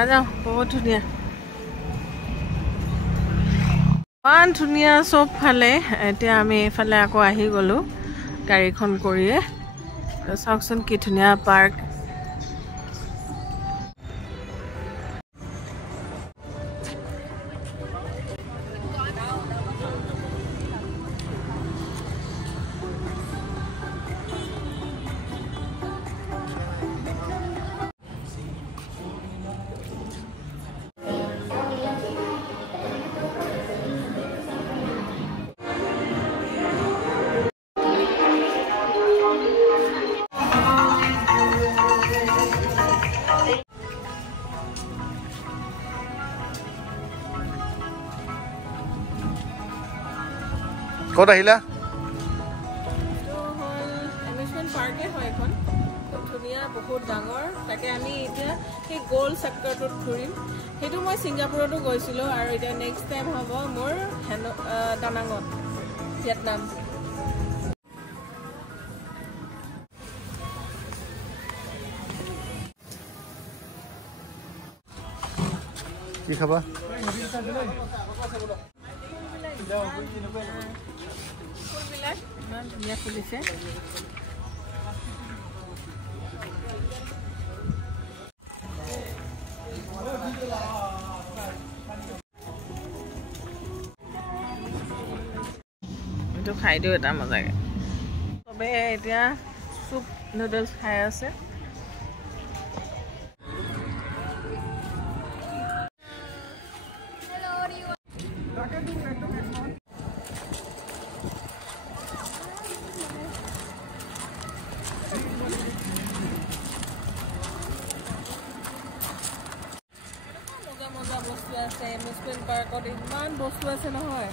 আজাও বহুত ধুনীয়া ইমান ধুনীয়া চব ফালে এতিয়া আমি এইফালে আকৌ আহি গ'লো গাড়ীখন কৰিয়ে চাওকচোন কি ধুনীয়া পাৰ্ক ক'ত আহিলা এমিউজমেণ্ট পাৰ্কে হয় এখন ধুনীয়া বহুত ডাঙৰ তাকে আমি এতিয়া সেই গোল চেক্টৰটোত ঘূৰিম সেইটো মই ছিংগাপুৰতো গৈছিলোঁ আৰু এতিয়া নেক্সট টাইম হ'ব মোৰ দানাঙত ভিয়েটনাম কি খাবা ফুলবিলাক ইমান ধুনীয়া ফুলিছে এইটো খাই দিওঁ এটা মজাকে চবে এতিয়া চুপ নুডলছ খাই আছে এমিউজমেণ্ট পাৰ্কত ইমান বস্তু আছে নহয়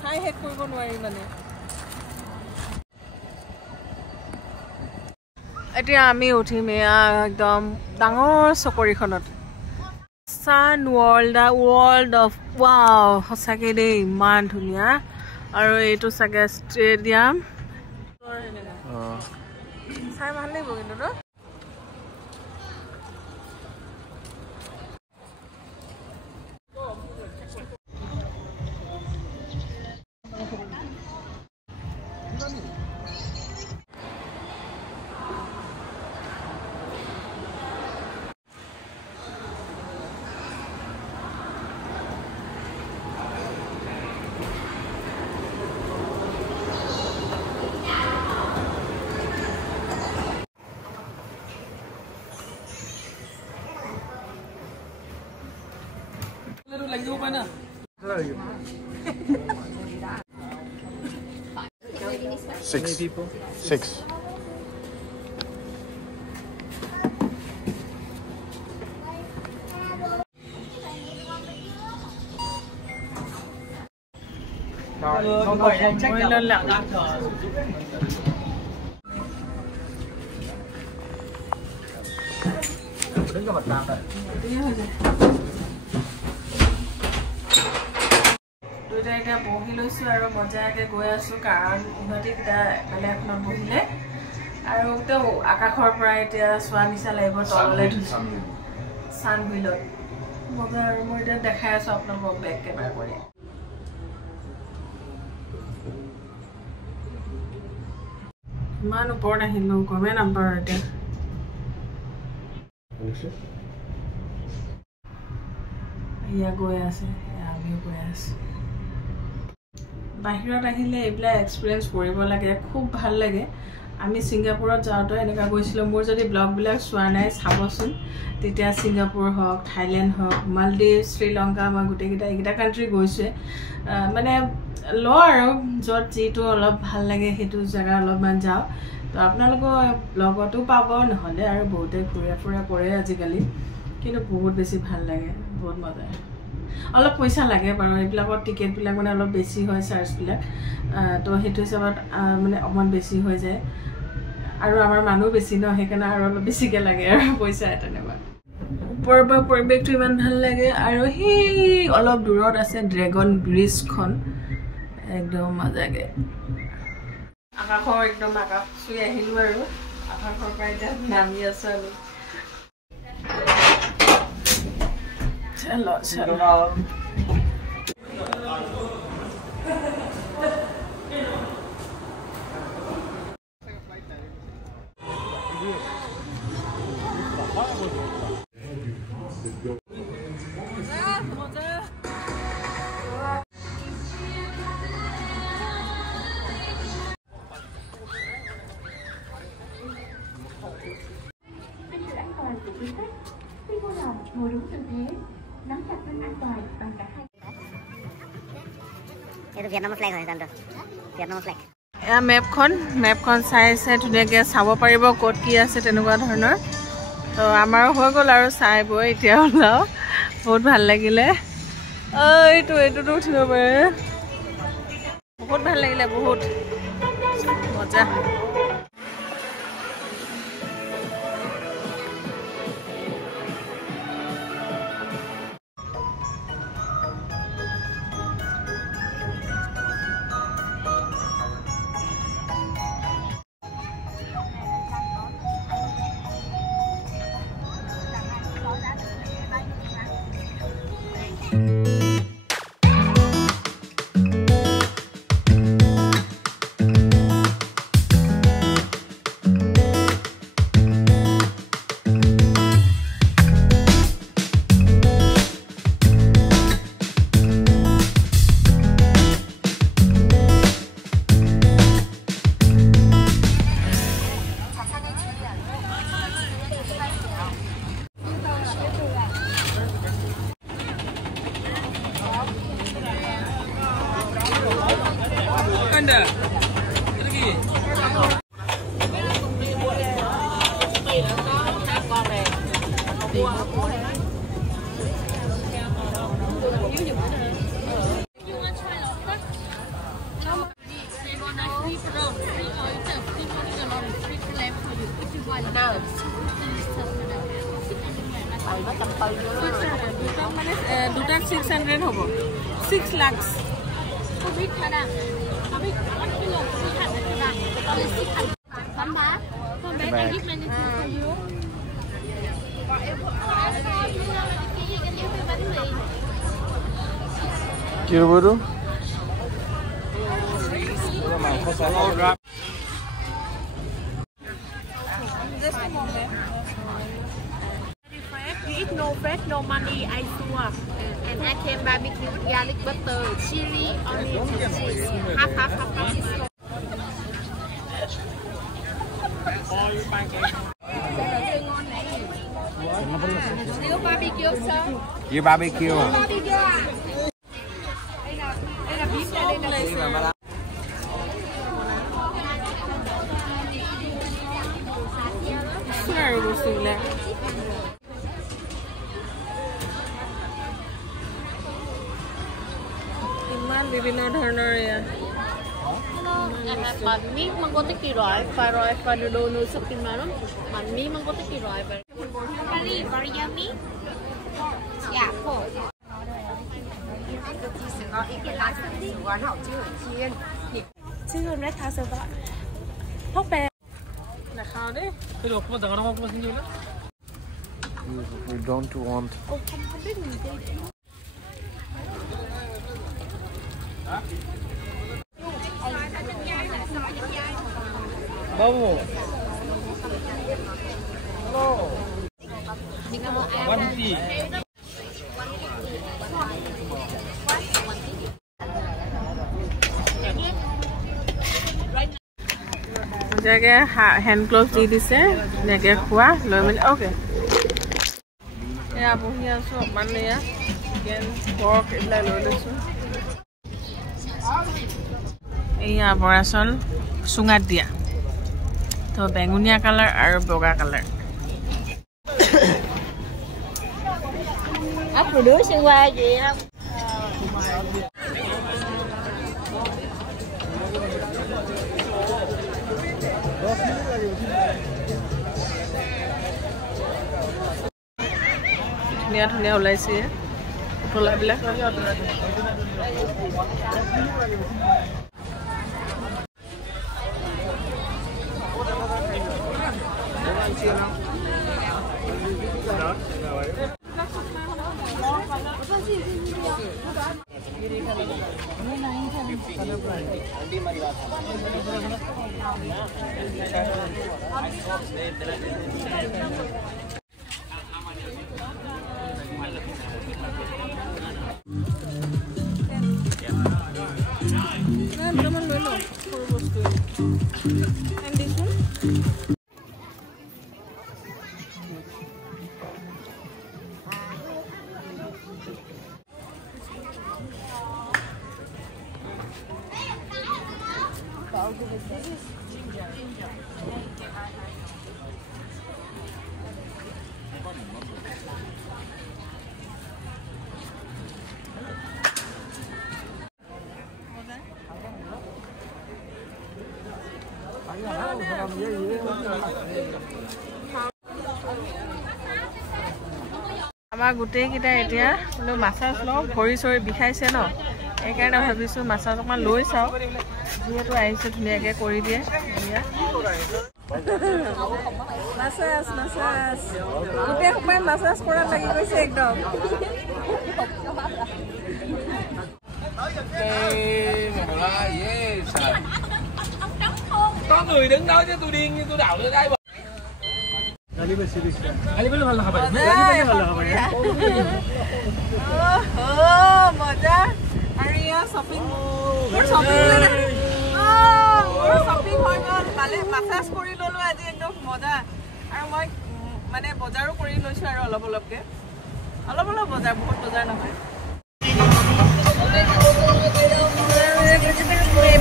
চাই শেষ কৰিব নোৱাৰি মানে এতিয়া আমি উঠিম এয়া একদম ডাঙৰ চকৰিখনত sun world the world of wow সঁচাকৈ দেই ইমান ধুনীয়া আৰু এইটো চাগে ষ্টেডিয়াম চাই ভাল লাগিব কিন্তু ন Six people. Six. দুইটা এতিয়া বহি লৈছোঁ আৰু মজাকে গৈ আছোঁ কাৰণ ইহঁতি কেইটা বেলেগ এখনত বহিলে আৰু তেওঁ আকাশৰ পৰা এতিয়া চোৱা নিচা লাগিব তললৈ ধুইছোঁ চানভিলত মজা আৰু মই এতিয়া দেখাই আছোঁ আপোনালোকক বেক কেমেৰা কৰি ইমান ওপৰত আহিলোঁ গমেই নাপাওঁ এতিয়া এয়া গৈ আছে আমিও গৈ আছোঁ বাহিৰত আহিলে এইবিলাক এক্সপিৰিয়েঞ্চ কৰিব লাগে খুব ভাল লাগে আমি ছিংগাপুৰত যাওঁতে এনেকুৱা গৈছিলোঁ মোৰ যদি ব্লগবিলাক চোৱা নাই চাবচোন তেতিয়া ছিংগাপুৰ হওক থাইলেণ্ড হওক মালদ্বীপ শ্ৰীলংকা মই গোটেইকেইটা এইকেইটা কাণ্ট্ৰি গৈছোঁৱে মানে লওঁ আৰু য'ত যিটো অলপ ভাল লাগে সেইটো জেগা অলপমান যাওঁ তো আপোনালোকৰ ব্লগতো পাব নহ'লে আৰু বহুতে ঘূৰা ফুৰা কৰে আজিকালি কিন্তু বহুত বেছি ভাল লাগে বহুত মজা অলপ পইচা লাগে বাৰু এইবিলাকৰ টিকেটবিলাক মানে অলপ বেছি হয় চাৰ্জবিলাক তো সেইটো হিচাপত মানে অকণমান বেছি হৈ যায় আৰু আমাৰ মানুহ বেছি ন সেইকাৰণে আৰু অলপ বেছিকৈ লাগে আৰু পইচা তেনেকুৱা ওপৰৰ পৰা পৰিৱেশটো ইমান ভাল লাগে আৰু সেই অলপ দূৰত আছে ড্ৰেগন ব্ৰিজখন একদম মজাকৈ আকাশৰ একদম আকাশ চুই আহিলোঁ আৰু আকাশৰ পৰা এতিয়া নামি আছোঁ আমি চলো চলো ngồi đúng tư thế, nắm chặt thân an toàn bằng cả hai. Itu Vietnam flag হয় জানো Vietnam flag এয়া মেপখন চাই ধুনীয়াকৈ চাব পাৰিব ক'ত কি আছে তেনেকুৱা ধৰণৰ তো আমাৰ হৈ গ'ল আৰু চাই বৈ এতিয়া ওলাও বহুত ভাল লাগিলে এইটোতো উঠিব পাৰে বহুত ভাল লাগিলে বহুত মজা দুটা 600 হ'ব 6 লাখ কি হ'ব এইটো No fat, no money, I swap. And I can barbecue, garlic butter, chili, onion, cheese. Half. You barbecue, sir? You barbecue à? Đây là beef này, đây là আৰু বস্তুবিলাক ইমান বিভিন্ন ধৰণৰ bánh mì mang có tích loại, fried rice, fried noodle, something mà lắm. Bánh mì mang có tích loại vậy. Very, very yummy. Yeah, cool. Chứ hôm nay thao sơ vợ. Hốc bè. Là khao đấy. We don't want Bông ধুনীয়াকৈ hand gloves দি দিছে ধুনীয়াকৈ খোৱা লৈ মেলি okay এয়া বহি আছোঁ অকণমান এয়া চিকেন পৰ্ক এইবিলাক লৈ লৈছোঁ এয়া বৰা চাউল চুঙাত দিয়া তো বেঙুনীয়া কালাৰ আৰু বগা colour Producing qua gì không? ধুনীয়া ওলাইছে পুতলাবিলাক আমাৰ গোটেইকেইটা এতিয়া বোলো মাছাজ লওঁ ভৰি চৰি বিষাইছে ন সেইকাৰণে ভাবিছোঁ মাছাজ অকণমান লৈ চাওঁ যিহেতু আহিছোঁ ধুনীয়াকৈ কৰি দিয়ে মাছাজ মাছাজ গোটেই সময় মাছাজ কৰাত লাগি গৈছে একদম Có người đứng đó chứ tôi điên như tôi đảo lên đây mà. মজা আৰু ইয়া শ্বপিং মোৰ শ্বপিং হৈ গ'ল ভালে মাছাজ কৰি ল'লোঁ আজি একদম মজা আৰু মই মানে বজাৰো কৰি লৈছোঁ আৰু অলপ অলপকৈ অলপ বজাৰ বহুত বজাৰ নহয়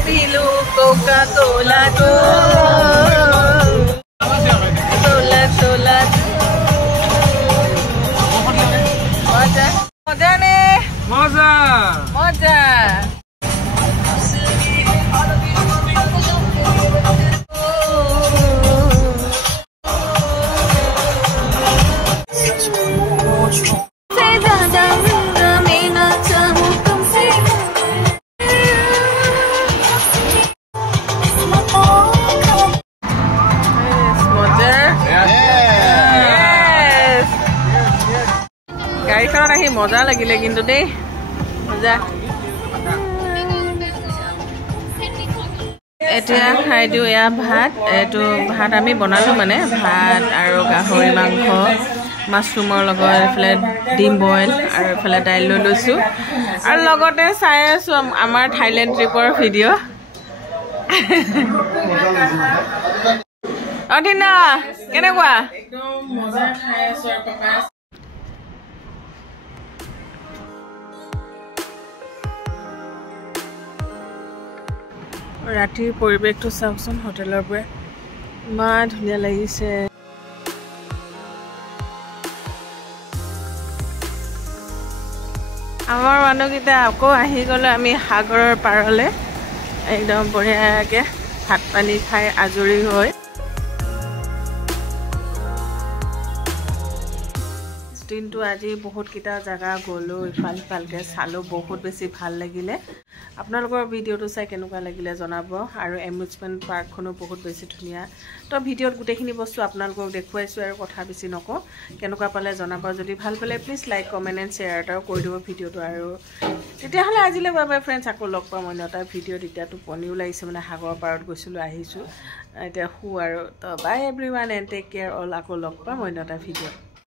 পিলো কোকা কোলা তোলা তোলা মজা মজা নে মজা মজা গাড়ীখনত আহি মজা লাগিলে কিন্তু দেই মজা এতিয়া খাই দিওঁ এয়া ভাত এইটো ভাত আমি বনালোঁ মানে ভাত আৰু গাহৰি মাংস মাছৰুমৰ লগত এইফালে ডিম বইল আৰু এইফালে দাইল লৈ লৈছোঁ আৰু লগতে চাই আছোঁ আমাৰ থাইলেণ্ড ট্ৰিপৰ ভিডিঅ' অধিনা কেনেকুৱা একদম মজা খাই আছোঁ আৰু পাপা ৰাতিৰ পৰিৱেশটো চাওকচোন হোটেলৰ পৰা ইমান ধুনীয়া লাগিছে আমাৰ মানুহকেইটা আকৌ আহি গ'লে আমি সাগৰৰ পাৰলৈ একদম বঢ়িয়াকৈ ভাত পানী খাই আজৰি হৈ দিনটো আজি বহুতকেইটা জেগা গ'লোঁ ইফাল সিফালকৈ চালোঁ বহুত বেছি ভাল লাগিলে আপোনালোকৰ ভিডিঅ'টো চাই কেনেকুৱা লাগিলে জনাব আৰু এমিউজমেণ্ট পাৰ্কখনো বহুত বেছি ধুনীয়া তো ভিডিঅ'ত গোটেইখিনি বস্তু আপোনালোকক দেখুৱাইছোঁ আৰু কথা বেছি নকওঁ কেনেকুৱা পালে জনাব যদি ভাল পালে please like comment and share এটাও কৰি দিব ভিডিঅ'টো আৰু তেতিয়াহ'লে আজিলৈ বাই বাই ফ্ৰেণ্ডছ আকৌ লগ পাম অন্য এটা ভিডিঅ'ত এতিয়া টোপনিও লাগিছে মানে সাগৰ পাৰত গৈছিলোঁ আহিছোঁ এতিয়া শু আৰু তো bye everyone and take care all আকৌ লগ পাম অন্য এটা ভিডিঅ'ত